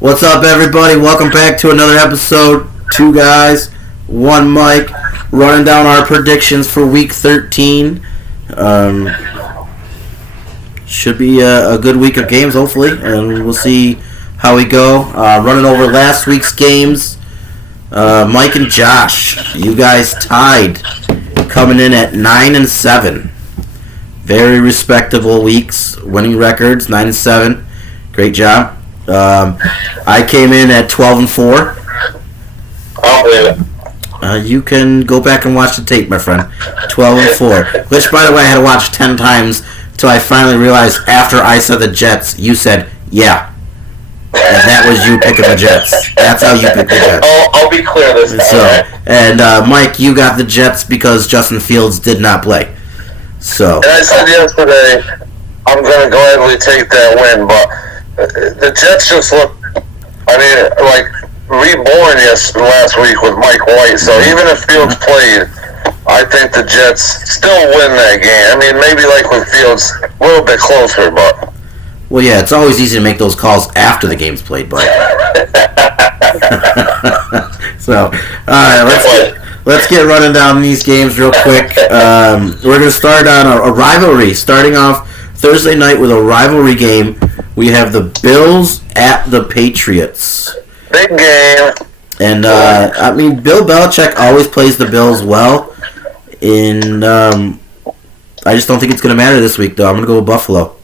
What's up, everybody? Welcome back to another episode. Two guys, one mic, running down our predictions for Week 13. Should be a good week of games, hopefully, and we'll see how we go. Running over last week's games, Mike and Josh, you guys tied, coming in at 9-7. Very respectable weeks, winning records, 9-7. Great job. I came in at 12-4. I don't believe it. You can go back and watch the tape, my friend. 12-4. Which, by the way, I had to watch 10 times until I finally realized after I said the Jets, you said, yeah. And that was you picking the Jets. That's how you picked the Jets. I'll be clear this time. So, and Mike, you got the Jets because Justin Fields did not play. So. And I said yesterday, I'm going to gladly take that win, but the Jets just look, like reborn last week with Mike White. So even if Fields played, I think the Jets still win that game. Maybe like with Fields, a little bit closer, but. Well, yeah, it's always easy to make those calls after the game's played, but. So, all right, let's get running down these games real quick. We're going to start on a rivalry, starting off Thursday night with a rivalry game. We have the Bills at the Patriots. Big game. And, Bill Belichick always plays the Bills well. And I just don't think it's going to matter this week, though. I'm going to go with Buffalo.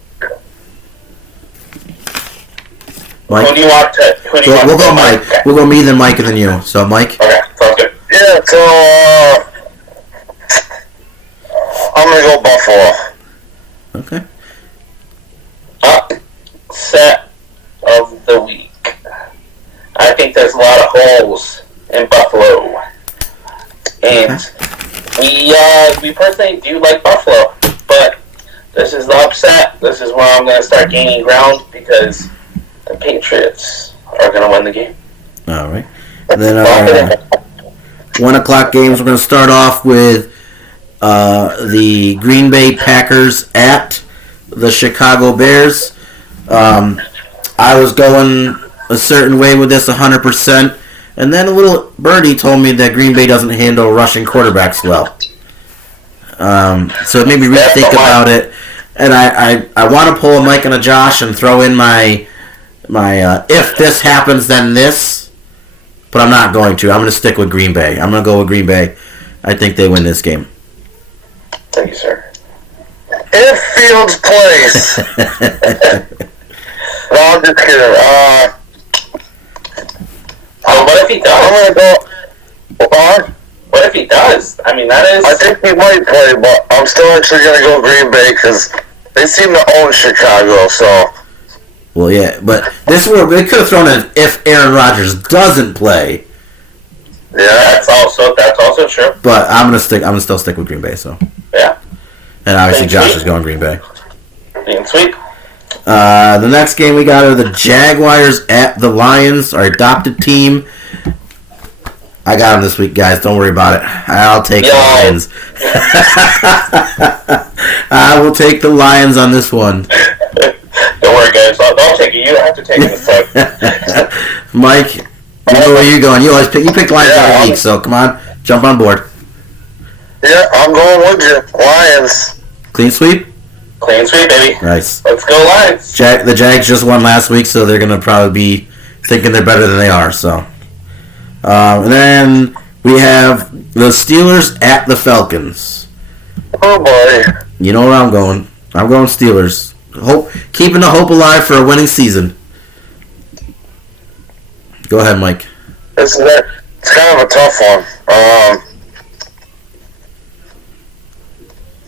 Mike? Who do you want to? We'll go Mike. Okay. We'll go me, then Mike, and then you. So, Mike? Okay, sounds good. Yeah, so I'm going to go Buffalo. Okay. Upset of the week. I think there's a lot of holes in Buffalo. And we personally do like Buffalo. But this is the upset. This is where I'm going to start gaining ground because the Patriots are going to win the game. All right. And then 1 o'clock games, we're going to start off with the Green Bay Packers at the Chicago Bears. I was going a certain way with this 100%, and then a little birdie told me that Green Bay doesn't handle rushing quarterbacks well. So it made me really think about it, and I want to pull a Mike and a Josh and throw in my if this happens then this, but I'm not going to. I'm going to stick with Green Bay. I'm going to go with Green Bay. I think they win this game. Thank you, sir. If Fields plays. No, I'm just kidding. What if he does? I'm going to go. What if he does? That is. I think he might play, but I'm still actually going to go Green Bay because they seem to own Chicago, so. Well, yeah, but this is where they could have thrown in if Aaron Rodgers doesn't play. Yeah, that's also true. But I'm gonna still stick with Green Bay. So. Yeah. And obviously Josh is going Green Bay. Being sweet. The next game we got are the Jaguars at the Lions, our adopted team. I got them this week, guys. Don't worry about it. I'll take the Lions. I will take the Lions on this one. Don't worry, guys. I'll take it. You don't have to take it this time. Mike, you know where you're going. You pick Lions every week, so come on, jump on board. Yeah, I'm going with you. Lions. Clean sweep? Clean sweep, baby. Nice. Let's go Lions. The Jags just won last week, so they're going to probably be thinking they're better than they are. So, and then we have the Steelers at the Falcons. Oh, boy. You know where I'm going. I'm going Steelers. Keeping the hope alive for a winning season. Go ahead, Mike. It's kind of a tough one.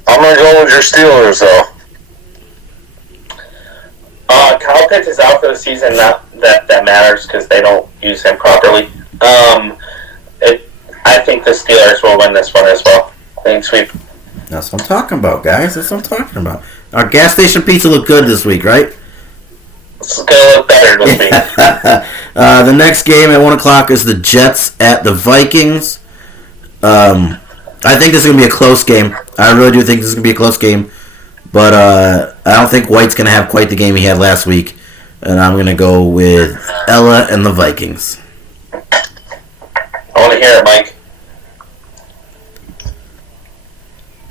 I'm going to go with your Steelers, though. Kyle Pitts is out for the season. That matters because they don't use him properly. I think the Steelers will win this one as well. Clean sweep. That's what I'm talking about, guys. That's what I'm talking about. Our gas station pizza looked good this week, right? It's going to look better this week. The next game at 1 o'clock is the Jets at the Vikings. I think this is going to be a close game. I really do think this is going to be a close game. But I don't think White's going to have quite the game he had last week. and I'm going to go with Ella and the Vikings. I want to hear it, Mike.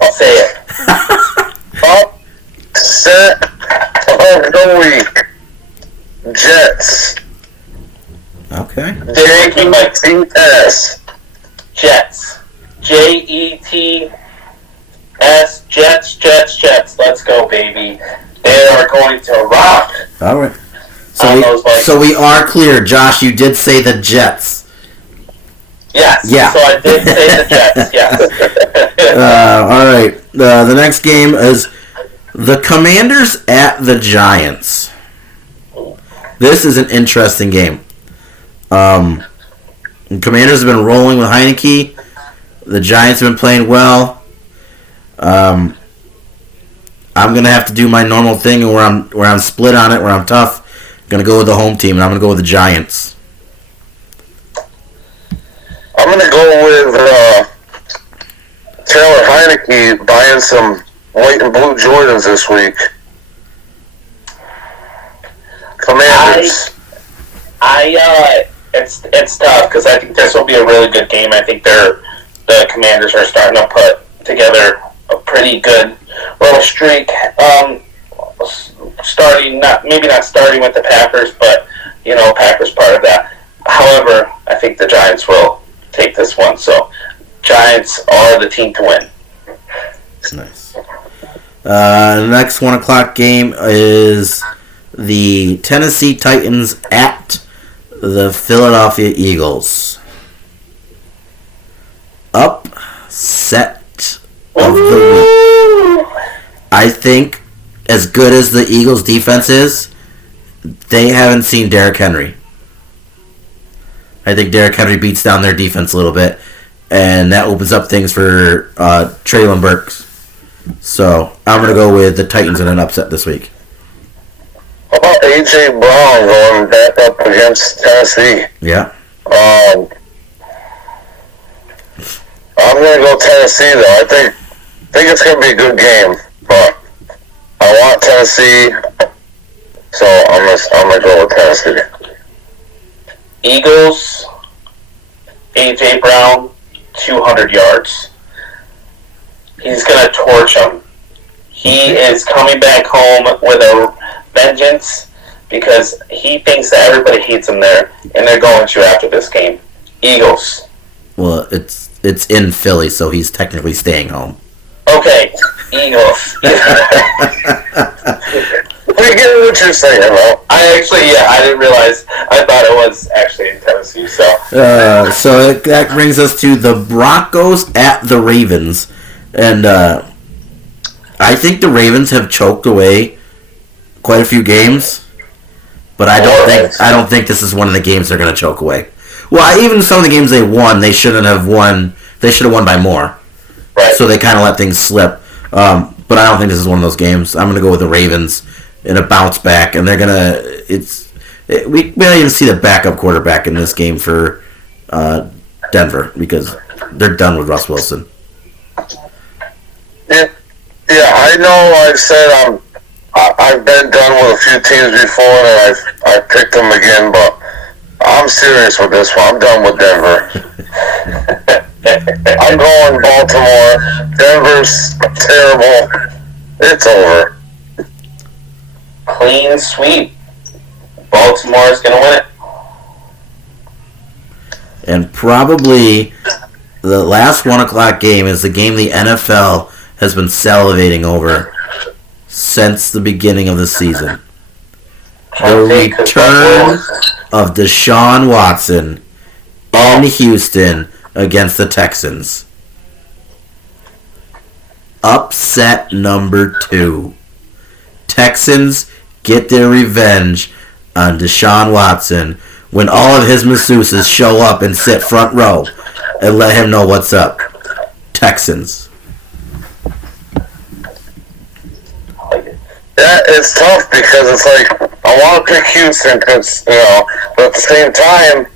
I'll say it. Upset of the week. Jets. Okay. J-E-T-S. Jets. Jets. Jets. Let's go, baby. They are going to rock. All right. So we are clear, Josh. You did say the Jets. Yes. Yeah. So I did say the Jets. Yes. All right. The next game is the Commanders at the Giants. This is an interesting game. The Commanders have been rolling with Heineke. The Giants have been playing well. I'm gonna have to do my normal thing where I'm split on it, where I'm tough. I'm gonna go with the home team, and I'm gonna go with the Giants. I'm going to go with Taylor Heineke buying some white and blue Jordans this week. Commanders. It's tough because I think this will be a really good game. I think the Commanders are starting to put together a pretty good little streak. Maybe not starting with the Packers, but Packers part of that. However, I think the Giants will take this one. So, Giants are the team to win. Nice. The next 1 o'clock game is the Tennessee Titans at the Philadelphia Eagles. Upset of the week. I think, as good as the Eagles' defense is, they haven't seen Derrick Henry. I think Derrick Henry beats down their defense a little bit, and that opens up things for Treylon Burks. So I'm going to go with the Titans in an upset this week. How about A.J. Brown going back up against Tennessee? Yeah. I'm going to go Tennessee, though. I think it's going to be a good game, but I want Tennessee, so I'm going to go with Tennessee. Eagles, A.J. Brown, 200 yards. He's going to torch them. He is coming back home with a vengeance because he thinks that everybody hates him there, and they're going to after this game. Eagles. Well, it's in Philly, so he's technically staying home. Okay, Eagles. We get what you're saying, bro. I didn't realize. I thought it was actually in Tennessee, so. So that brings us to the Broncos at the Ravens. And I think the Ravens have choked away quite a few games, but I don't think this is one of the games they're going to choke away. Well, even some of the games they won, they shouldn't have won. They should have won by more. Right. So they kind of let things slip. But I don't think this is one of those games. I'm going to go with the Ravens in a bounce back, and they're going to. We don't even see the backup quarterback in this game for Denver because they're done with Russ Wilson. Yeah, I know. I've said I've been done with a few teams before, and I've picked them again, but I'm serious with this one. I'm done with Denver. I'm going Baltimore. Denver's terrible. It's over. Clean sweep. Baltimore's going to win it. And probably the last 1 o'clock game is the game the NFL has been salivating over since the beginning of the season. The return of Deshaun Watson in Houston against the Texans. Upset number 2. Texans get their revenge on Deshaun Watson when all of his masseuses show up and sit front row and let him know what's up. Texans. Yeah, it's tough because it's like I want to pick Houston because but at the same time,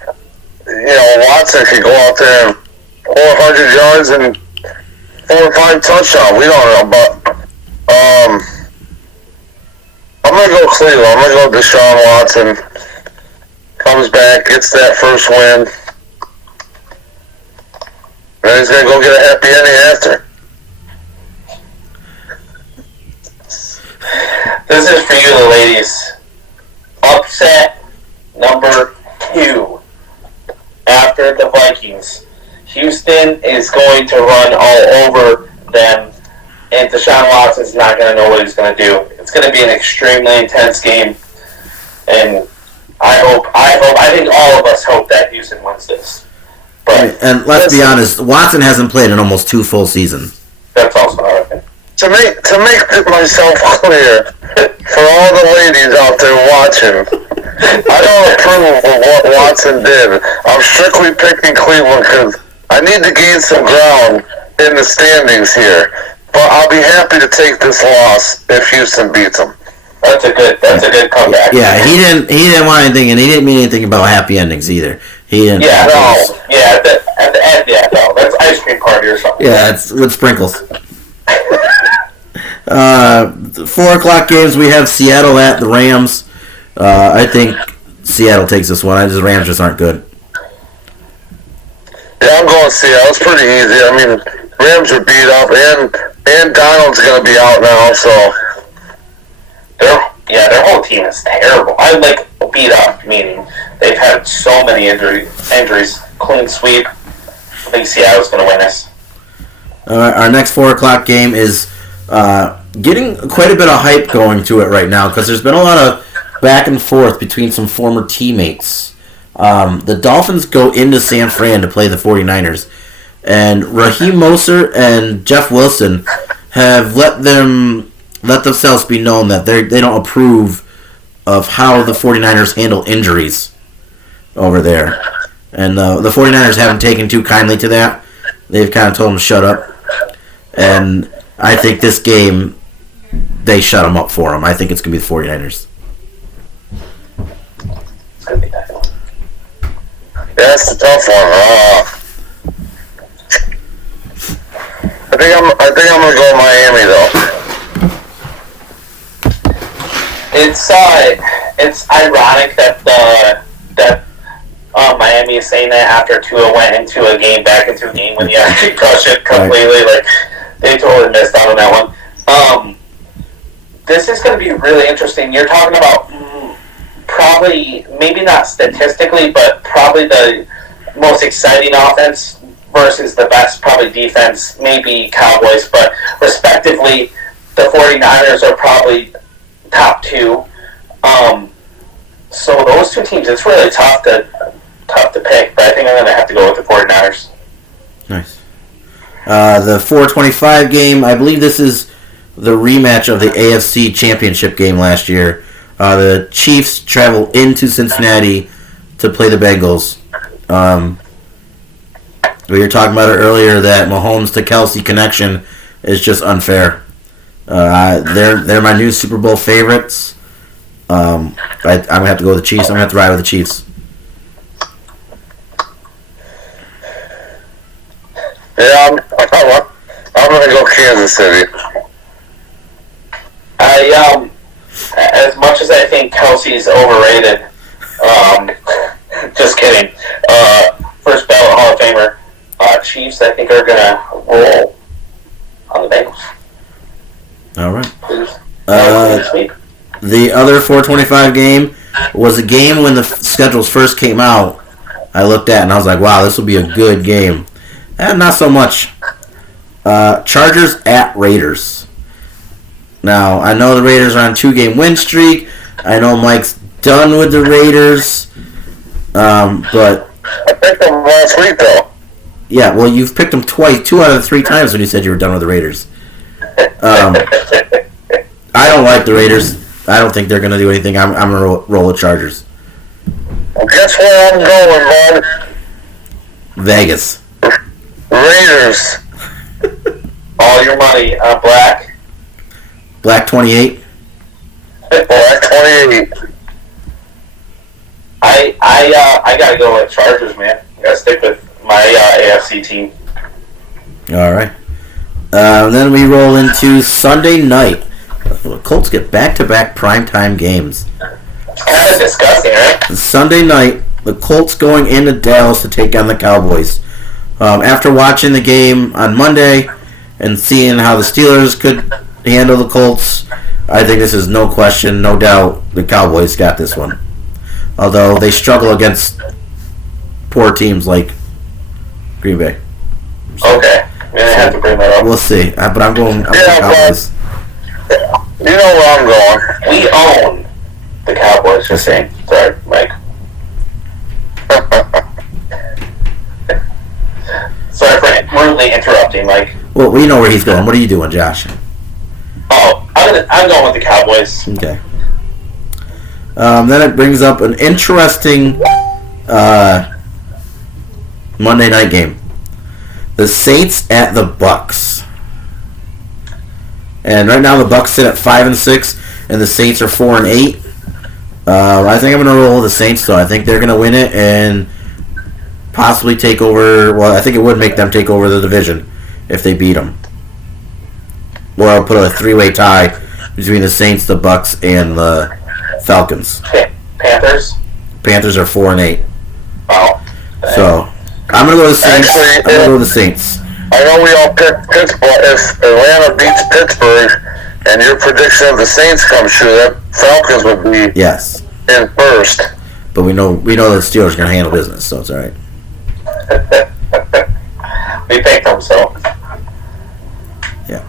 Watson could go out there and 400 yards and 4 or 5 touchdowns. We don't know, but I'm gonna go Cleveland. I'm gonna go Deshaun Watson. Comes back, gets that first win. Then he's gonna go get a happy ending after. This is for you, the ladies. Upset number 2 after the Vikings. Houston is going to run all over them, and Deshaun Watson's not going to know what he's going to do. It's going to be an extremely intense game, and I think all of us hope that Houston wins this. But And let's be honest, Watson hasn't played in almost 2 full seasons. that's also not okay. To make myself clear, for all the ladies out there watching, I don't approve of what Watson did. I'm strictly picking Cleveland because I need to gain some ground in the standings here. But I'll be happy to take this loss if Houston beats them. That's a good comeback. Yeah, he didn't want anything, and he didn't mean anything about happy endings either. He didn't. Yeah, no. Yeah, at the end, yeah, no. That's ice cream party or something. Yeah, it's with sprinkles. 4 o'clock games, we have Seattle at the Rams. I think Seattle takes this one. The Rams just aren't good. Yeah, I'm going Seattle. It's pretty easy. I mean, Rams are beat up, and Donald's going to be out now, so... Their whole team is terrible. I like beat up, meaning they've had so many injuries. Clean sweep. I think Seattle's going to win this. Our next 4 o'clock game is getting quite a bit of hype going to it right now because there's been a lot of back and forth between some former teammates. The Dolphins go into San Fran to play the 49ers, and Raheem Mostert and Jeff Wilson have let themselves be known that they don't approve of how the 49ers handle injuries over there. And the 49ers haven't taken too kindly to that. They've kind of told them to shut up. And I think this game, they shut them up for them. I think it's going to be the 49ers. It's going to be that one. That's a tough one. I think I'm going to go Miami, though. It's ironic that Miami is saying that after Tua went into a game when he actually crushed it completely. Like they totally missed out on that one. This is going to be really interesting. You're talking about probably, maybe not statistically, but probably the most exciting offense versus the best probably defense, maybe Cowboys, but respectively, the 49ers are probably top 2. So those two teams, it's really tough to pick, but I think I'm going to have to go with the 49ers. Nice. The 4:25 game, I believe this is the rematch of the AFC Championship game last year. The Chiefs travel into Cincinnati to play the Bengals. We were talking about it earlier that Mahomes to Kelsey connection is just unfair. They're my new Super Bowl favorites. I'm gonna have to go with the Chiefs. I'm gonna have to ride with the Chiefs. Yeah, I'm gonna go Kansas City. As much as I think Kelsey's overrated, just kidding. First ballot Hall of Famer. Chiefs, I think, are gonna roll on the Bengals. All right. The other 4:25 game was a game when the schedules first came out. I looked at and I was like, "Wow, this will be a good game." And not so much. Chargers at Raiders. Now I know the Raiders are on a 2-game win streak. I know Mike's done with the Raiders, but I picked them last week, though. Yeah, well, you've picked them twice, 2 out of the 3 times when you said you were done with the Raiders. I don't like the Raiders. I don't think they're going to do anything. I'm going to roll with Chargers. Well, guess where I'm going, man? Vegas. Raiders. All your money on black. Black 28. Black 28. I gotta go with Chargers, man. I gotta stick with my AFC team. All right. Then we roll into Sunday night. the Colts get back-to-back primetime games. It's kind of disgusting, right? Sunday night, the Colts going into Dallas to take on the Cowboys. After watching the game on Monday and seeing how the Steelers could handle the Colts, I think this is no question, no doubt, the Cowboys got this one. Although they struggle against poor teams like Green Bay. Okay. Maybe I have to bring that up. We'll see. But I'm going Cowboys. You know where I'm going. We own the Cowboys, just saying. Sorry, Mike. Sorry for rudely interrupting, Mike. Well, we know where he's going. What are you doing, Josh? Oh, I'm going with the Cowboys. Okay. Then it brings up an interesting Monday night game. The Saints at the Bucks. And right now the Bucks sit at 5-6, and the Saints are 4-8. I think I'm going to roll with the Saints, though. I think they're going to win it and possibly take over. Well, I think it would make them take over the division if they beat them. Or I'll put a three-way tie between the Saints, the Bucks, and the Falcons. Panthers? Panthers are 4-8. Oh. So I'm going to go with the Saints. I'm going to go with the Saints. I know we all picked Pittsburgh. If Atlanta beats Pittsburgh and your prediction of the Saints comes true, that Falcons would be Yes. in first. But we know the Steelers are going to handle business, so it's all right. We picked them, so. Yeah.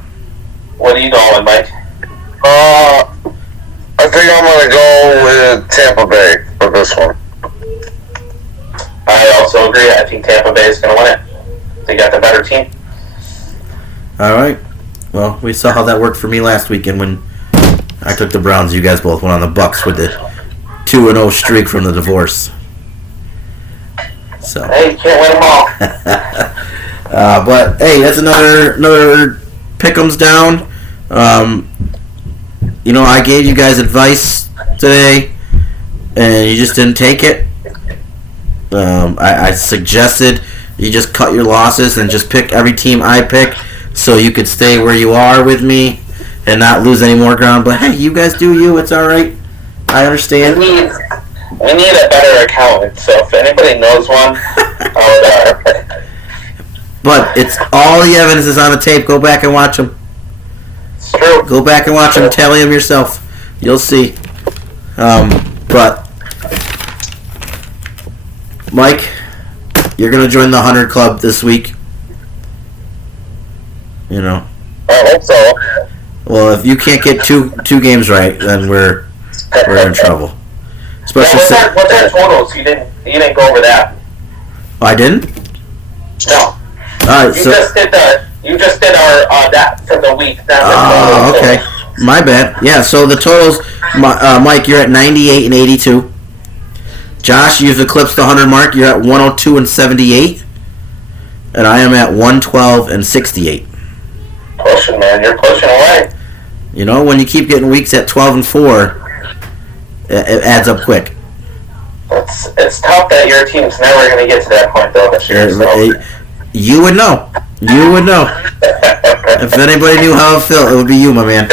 What are you going, Mike? I think I'm going to go with Tampa Bay for this one. I also agree. I think Tampa Bay is going to win it. They got the better team. All right. Well, we saw how that worked for me last weekend when I took the Browns. You guys both went on the Bucks with the 2-0 streak from the divorce. So. Hey, you can't win them all. But hey, that's another pick'ems down. I gave you guys advice today, and you just didn't take it. I suggested you just cut your losses and just pick every team I pick, so you could stay where you are with me and not lose any more ground. But hey, you guys do you. It's all right. I understand. We need a better accountant. So if anybody knows one, But it's all the evidence is on the tape. Go back and watch them. it's true. Go back and watch them. Tally them yourself. You'll see. But Mike, you're gonna join the 100 Club this week. I hope so. Well, if you can't get two games right, then we're in trouble. Now, Especially what's our totals? You didn't go over that. Oh, I didn't. No. All right. You just did our that for the week. Oh, okay. My bad. Yeah. So the totals, Mike, you're at 98 and 82. Josh, you've eclipsed the 100 mark. You're at 102 and 78, and I am at 112 and 68. Pushing, man. You're pushing away. When you keep getting weeks at 12 and 4, it adds up quick. It's tough that your team's never going to get to that point, though, this year. So. You would know. If anybody knew how it felt, it would be you, my man.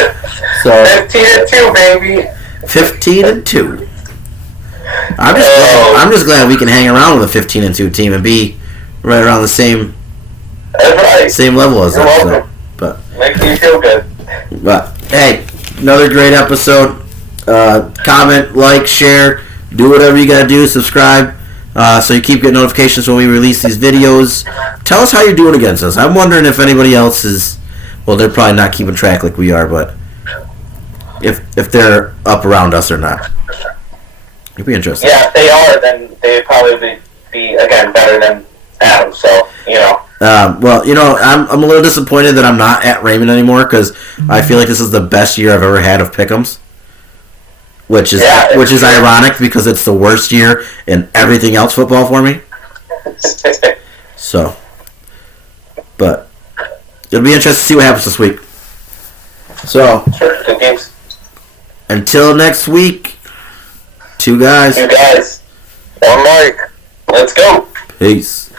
So 15-2, baby. 15-2. I'm just glad we can hang around with a 15-2 team and be right around the same level as them. So, but makes me feel good. But hey, another great episode. Comment, like, share, do whatever you gotta do. Subscribe, so you keep getting notifications when we release these videos. Tell us how you're doing against us. I'm wondering if anybody else is. Well, they're probably not keeping track like we are, but if they're up around us or not. It'd be interesting. Yeah, if they are, then they'd probably be again better than Adam. So Well, I'm a little disappointed that I'm not at Raymond anymore because I feel like this is the best year I've ever had of pick'ems, which is ironic because it's the worst year in everything else football for me. So, but it'll be interesting to see what happens this week. So, sure, good games. Until next week. Two guys. One Mike. Let's go. Peace.